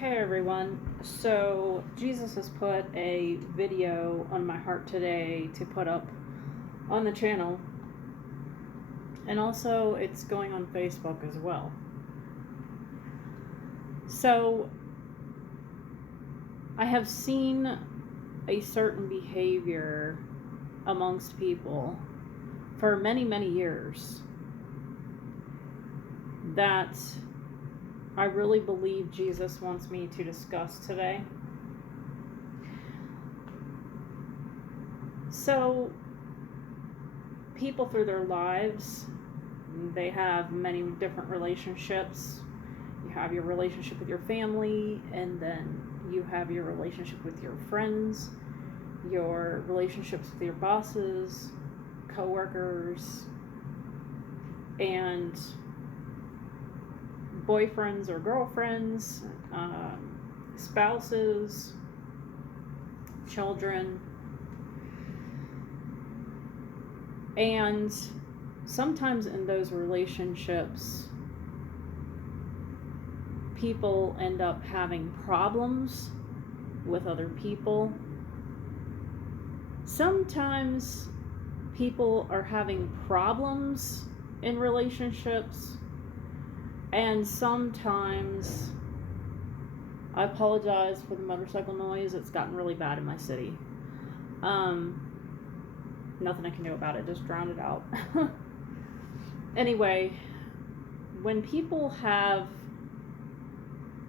Hey everyone. So, Jesus has put a video on my heart today to put up on the channel, and also it's going on Facebook as well. So, I have seen a certain behavior amongst people for many, many years that I really believe Jesus wants me to discuss today. So, people through their lives, they have many different relationships. You have your relationship with your family, and then you have your relationship with your friends, your relationships with your bosses, coworkers, and boyfriends or girlfriends, spouses, children. And sometimes in those relationships, people end up having problems with other people. Sometimes people are having problems in relationships, and sometimes, I apologize for the motorcycle noise. It's gotten really bad in my city. Nothing I can do about it. Just drown it out. Anyway, when people have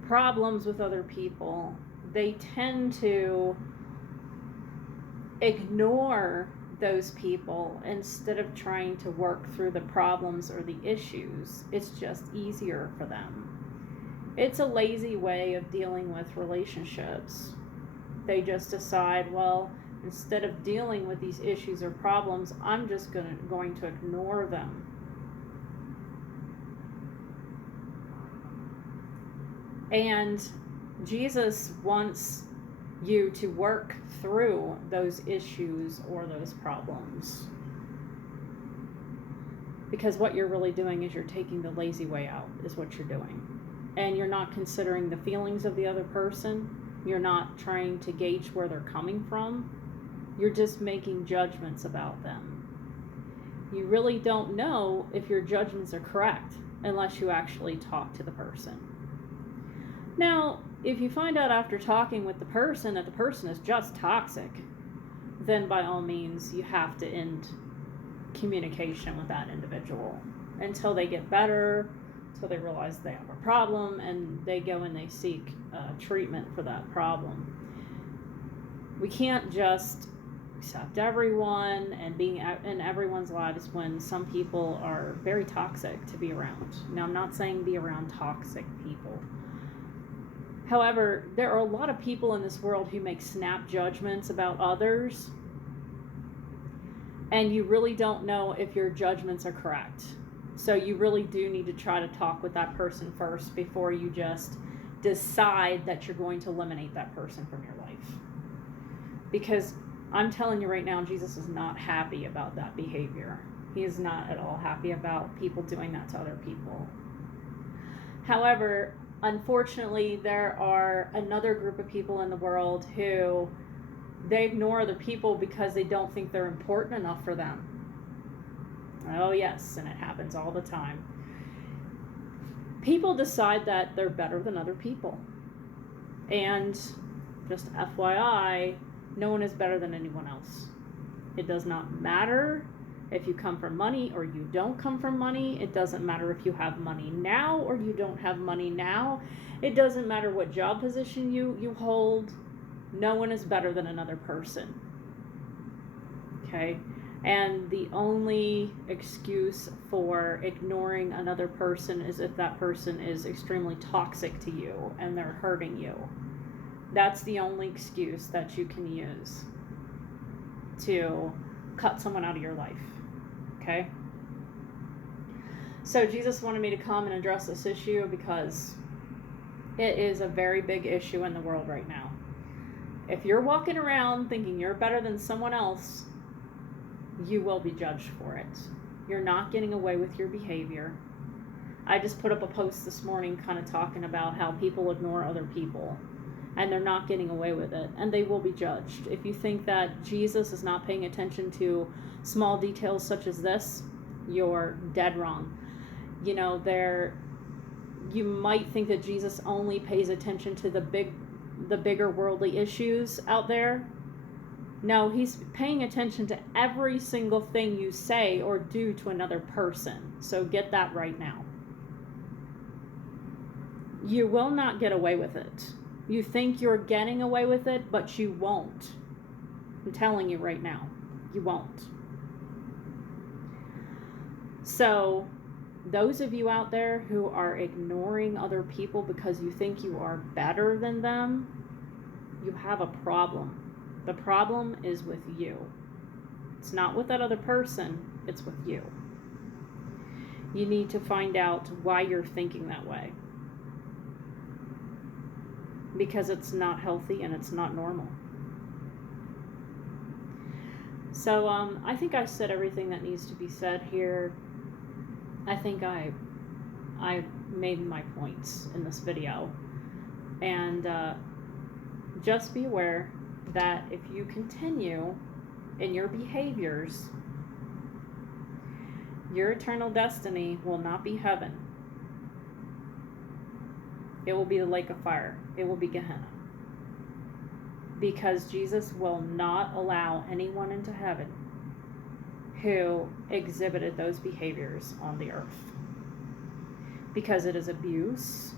problems with other people, they tend to ignore those people instead of trying to work through the problems or the issues. It's just easier for them. It's a lazy way of dealing with relationships. They just decide, well, instead of dealing with these issues or problems, I'm just going to ignore them. And Jesus wants you to work through those issues or those problems. Because what you're really doing is you're taking the lazy way out, is what you're doing. And you're not considering the feelings of the other person. You're not trying to gauge where they're coming from. You're just making judgments about them. You really don't know if your judgments are correct unless you actually talk to the person. Now, if you find out after talking with the person that the person is just toxic, then by all means you have to end communication with that individual until they get better, until they realize they have a problem, and they go and they seek treatment for that problem. We can't just accept everyone and being in everyone's lives when some people are very toxic to be around. Now, I'm not saying be around toxic people. However, there are a lot of people in this world who make snap judgments about others, and you really don't know if your judgments are correct. So you really do need to try to talk with that person first before you just decide that you're going to eliminate that person from your life. Because I'm telling you right now, Jesus is not happy about that behavior. He is not at all happy about people doing that to other people. However, unfortunately, there are another group of people in the world who they ignore other people because they don't think they're important enough for them. Oh yes, and it happens all the time. People decide that they're better than other people. And just FYI, no one is better than anyone else. It does not matter if you come from money or you don't come from money. It doesn't matter if you have money now or you don't have money now. It doesn't matter what job position you hold. No one is better than another person. Okay? And the only excuse for ignoring another person is if that person is extremely toxic to you and they're hurting you. That's the only excuse that you can use to cut someone out of your life. Okay? So Jesus wanted me to come and address this issue because it is a very big issue in the world right now. If you're walking around thinking you're better than someone else, you will be judged for it. You're not getting away with your behavior. I just put up a post this morning kind of talking about how people ignore other people and they're not getting away with it, and they will be judged. If you think that Jesus is not paying attention to small details such as this, you're dead wrong. You know, you might think that Jesus only pays attention to the bigger worldly issues out there. No, he's paying attention to every single thing you say or do to another person. So get that right now. You will not get away with it. You think you're getting away with it, but you won't. I'm telling you right now, you won't. So, those of you out there who are ignoring other people because you think you are better than them, you have a problem. The problem is with you. It's not with that other person, it's with you. You need to find out why you're thinking that way. Because it's not healthy and it's not normal. So I think I said everything that needs to be said here. I think I made my points in this video. And just be aware that if you continue in your behaviors, your eternal destiny will not be heaven. It will be the lake of fire. It will be Gehenna. Because Jesus will not allow anyone into heaven who exhibited those behaviors on the earth. Because it is abuse,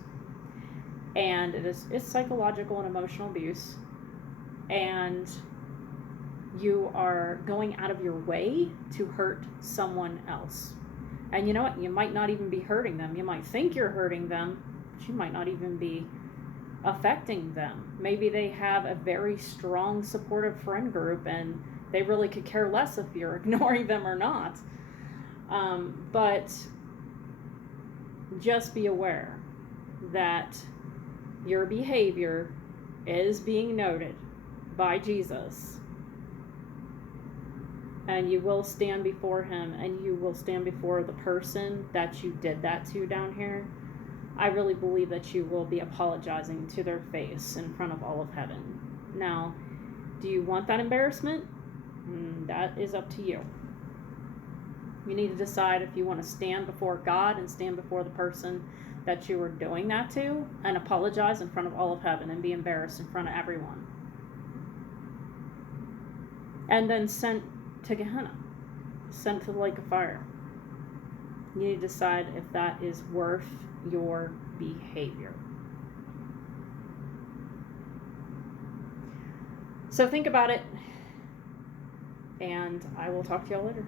and it's psychological and emotional abuse, and you are going out of your way to hurt someone else. And you know what? You might not even be hurting them. You might think you're hurting them, but you might not even be affecting them. Maybe they have a very strong supportive friend group and they really could care less if you're ignoring them or not. But just be aware that your behavior is being noted by Jesus, and you will stand before him, and you will stand before the person that you did that to down here. I really believe that you will be apologizing to their face in front of all of heaven. Now, do you want that embarrassment? That is up to you. You need to decide if you want to stand before God and stand before the person that you were doing that to and apologize in front of all of heaven and be embarrassed in front of everyone. And then sent to Gehenna, sent to the lake of fire. You need to decide if that is worth your behavior. So think about it, and I will talk to y'all later.